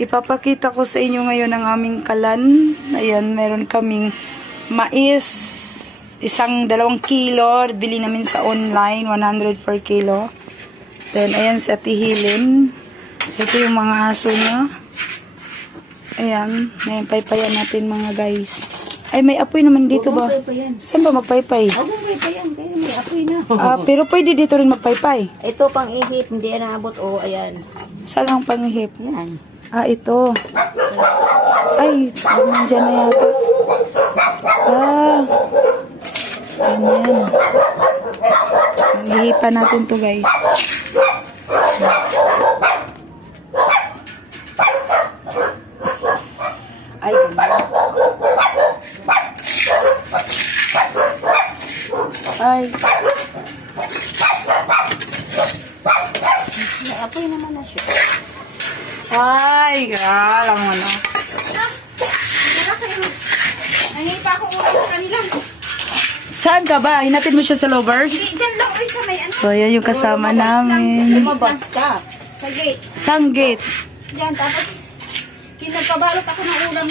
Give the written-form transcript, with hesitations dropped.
Ipapakita ko sa inyo ngayon ang aming kalan. Ayan, meron kaming mais. 2 kilo. Bili namin sa online. 100 per kilo. Then, ayan sa tihilin. Ito yung mga aso niya. Ayan. Ayan, paypayan natin mga guys. Ay, may apoy naman dito ba? Saan ba magpaypay? Huwag mong paypayan. Kaya may apoy na. Pero pwede dito rin magpaypay. Ito pang ihip. Hindi yan naabot. O, ayan. Saan ang panghihip? Yan. Ito. Ay, nandiyan na yata. Ganyan. Hihipan natin to guys. Ay, ganyan. Ay. May apoy naman na siya. Ay, alam mo na. Nangin pa ako ulit sa kanila. Saan ka ba? Hinatid mo siya sa lovers? Hindi, dyan lang. Ay, sa may ano. So, yan yung kasama namin. Lumabas ka. Sa gate. Sang gate. Yan, tapos pinagpabalot ako ng ulam